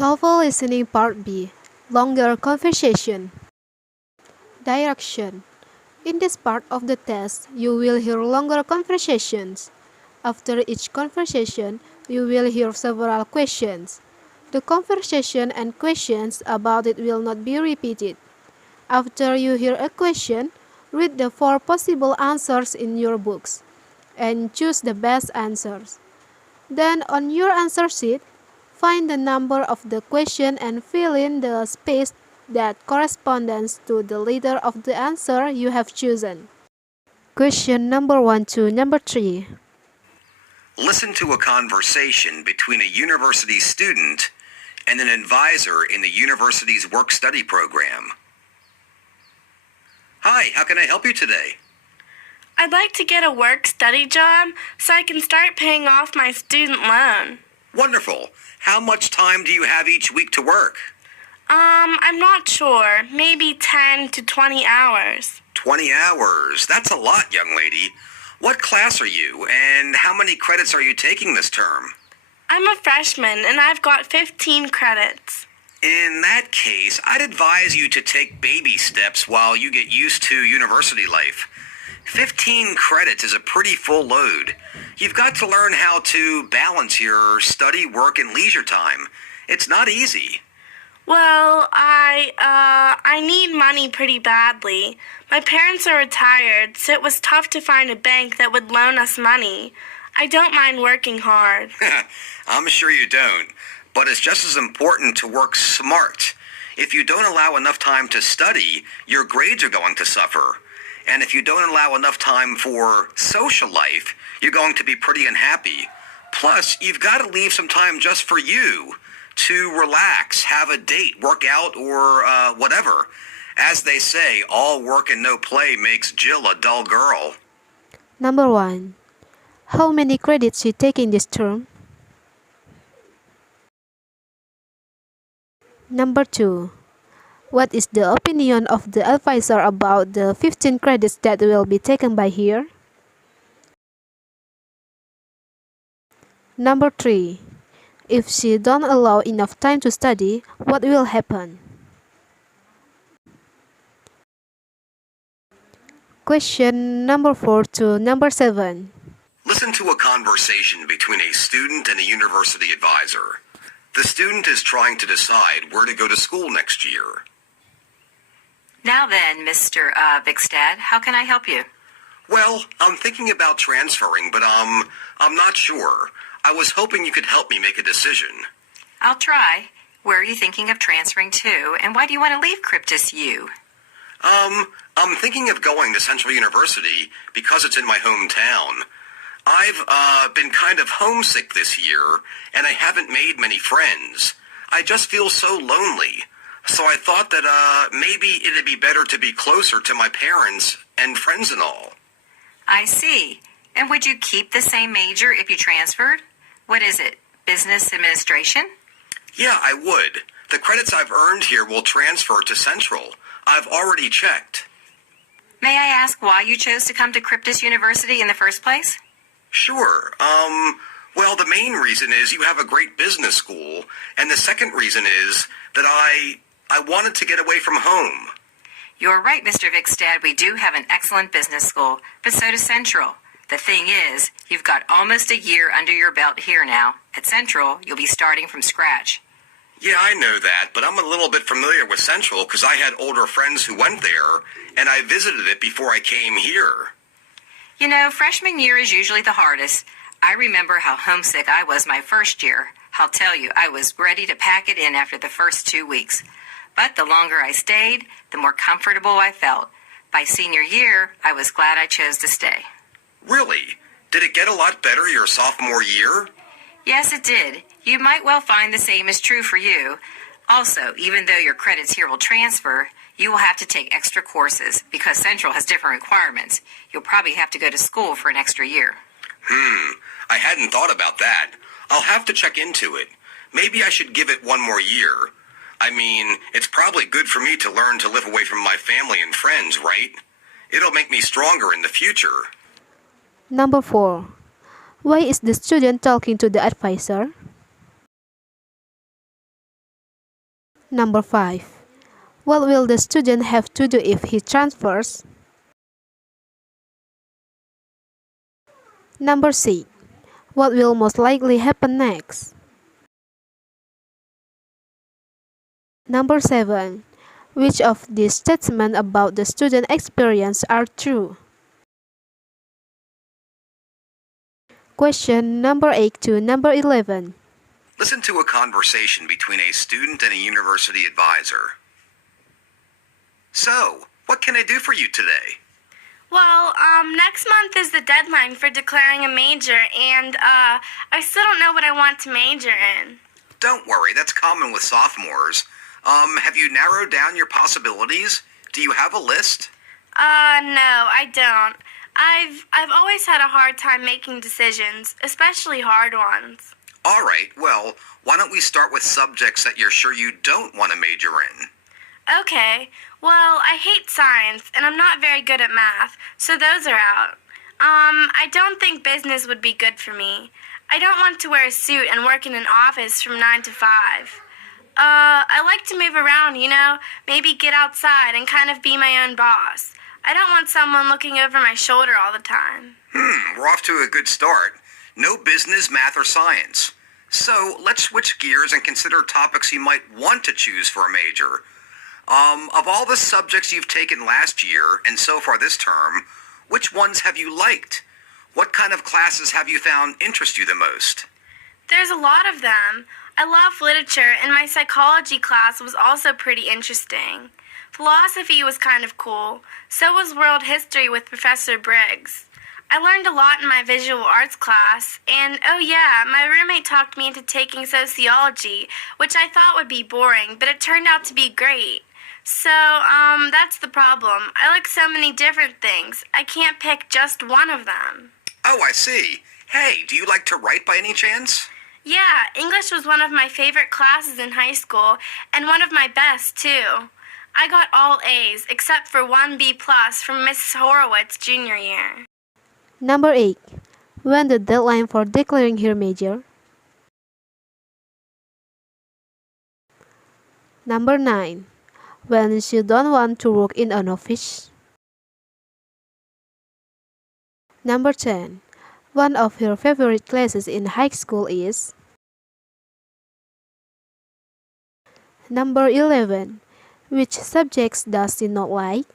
Toefl Listening Part B. Longer Conversation. Direction. In this part of the test, you will hear longer conversations. After each conversation, you will hear several questions. The conversation and questions about it will not be repeated. After you hear a question, read the 4 possible answers in your books and choose the best answers. Then on your answer sheet, find the number of the question and fill in the space that corresponds to the letter of the answer you have chosen. Question number 1 to number 3. Listen to a conversation between a university student and an advisor in the university's work-study program. Hi, how can I help you today? I'd like to get a work-study job so I can start paying off my student loan. Wonderful. How much time do you have each week to work? I'm not sure. Maybe 10 to 20 hours. 20 hours. That's a lot, young lady. What class are you, and how many credits are you taking this term? I'm a freshman, and I've got 15 credits. In that case, I'd advise you to take baby steps while you get used to university life. 15 credits is a pretty full load. You've got to learn how to balance your study, work, and leisure time. It's not easy. Well, I need money pretty badly. My parents are retired, so it was tough to find a bank that would loan us money. I don't mind working hard. I'm sure you don't, but it's just as important to work smart. If you don't allow enough time to study, your grades are going to suffer. And if you don't allow enough time for social life, you're going to be pretty unhappy. Plus, you've got to leave some time just for you to relax, have a date, work out, or whatever. As they say, all work and no play makes Jill a dull girl. Number 1. How many credits you take in this term? Number 2. What is the opinion of the advisor about the 15 credits that will be taken by her? Number 3. If she don't allow enough time to study, what will happen? Question number 4 to number 7. Listen to a conversation between a student and a university advisor. The student is trying to decide where to go to school next year. Now then, Mr. Vikstad, how can I help you? Well, I'm thinking about transferring, but I'm not sure. I was hoping you could help me make a decision. I'll try. Where are you thinking of transferring to, and why do you want to leave Cryptus U? I'm thinking of going to Central University because it's in my hometown. I've been kind of homesick this year, and I haven't made many friends. I just feel so lonely. So I thought that maybe it'd be better to be closer to my parents and friends and all. I see. And would you keep the same major if you transferred? What is it, business administration? Yeah, I would. The credits I've earned here will transfer to Central. I've already checked. May I ask why you chose to come to Cryptus University in the first place? Sure. Well, the main reason is you have a great business school, and the second reason is that I wanted to get away from home. You're right, Mr. Vikstad. We do have an excellent business school, but so does Central. The thing is, you've got almost a year under your belt here now. At Central, you'll be starting from scratch. Yeah, I know that, but I'm a little bit familiar with Central because I had older friends who went there, and I visited it before I came here. You know, freshman year is usually the hardest. I remember how homesick I was my first year. I'll tell you, I was ready to pack it in after the first 2 weeks. But the longer I stayed, the more comfortable I felt. By senior year, I was glad I chose to stay. Really? Did it get a lot better your sophomore year? Yes, it did. You might well find the same is true for you. Also, even though your credits here will transfer, you will have to take extra courses because Central has different requirements. You'll probably have to go to school for an extra year. I hadn't thought about that. I'll have to check into it. Maybe I should give it one more year. I mean, it's probably good for me to learn to live away from my family and friends, right? It'll make me stronger in the future. Number 4. Why is the student talking to the advisor? Number 5. What will the student have to do if he transfers? Number 6. What will most likely happen next? Number 7. Which of these statements about the student experience are true? Question number 8 to number 11. Listen to a conversation between a student and a university advisor. So, what can I do for you today? Well, next month is the deadline for declaring a major, and, I still don't know what I want to major in. Don't worry, that's common with sophomores. Have you narrowed down your possibilities? Do you have a list? No, I don't. I've always had a hard time making decisions, especially hard ones. All right, well, why don't we start with subjects that you're sure you don't want to major in? Okay, well, I hate science, and I'm not very good at math, so those are out. I don't think business would be good for me. I don't want to wear a suit and work in an office from 9 to 5. I like to move around, maybe get outside and kind of be my own boss. I don't want someone looking over my shoulder all the time. We're off to a good start. No business, math, or science. So let's switch gears and consider topics you might want to choose for a major. Of all the subjects you've taken last year and so far this term, which ones have you liked? What kind of classes have you found interest you the most? There's a lot of them. I love literature, and my psychology class was also pretty interesting. Philosophy was kind of cool. So was world history with Professor Briggs. I learned a lot in my visual arts class, and oh yeah, my roommate talked me into taking sociology, which I thought would be boring, but it turned out to be great. So, that's the problem. I like so many different things. I can't pick just one of them. Oh, I see. Hey, do you like to write by any chance? Yeah, English was one of my favorite classes in high school, and one of my best, too. I got all A's, except for one B+ from Mrs. Horowitz junior year. Number 8. When the deadline for declaring her major? Number 9. When she don't want to work in an office? Number 10. One of her favorite classes in high school is? Number 11. Which subjects does she not like?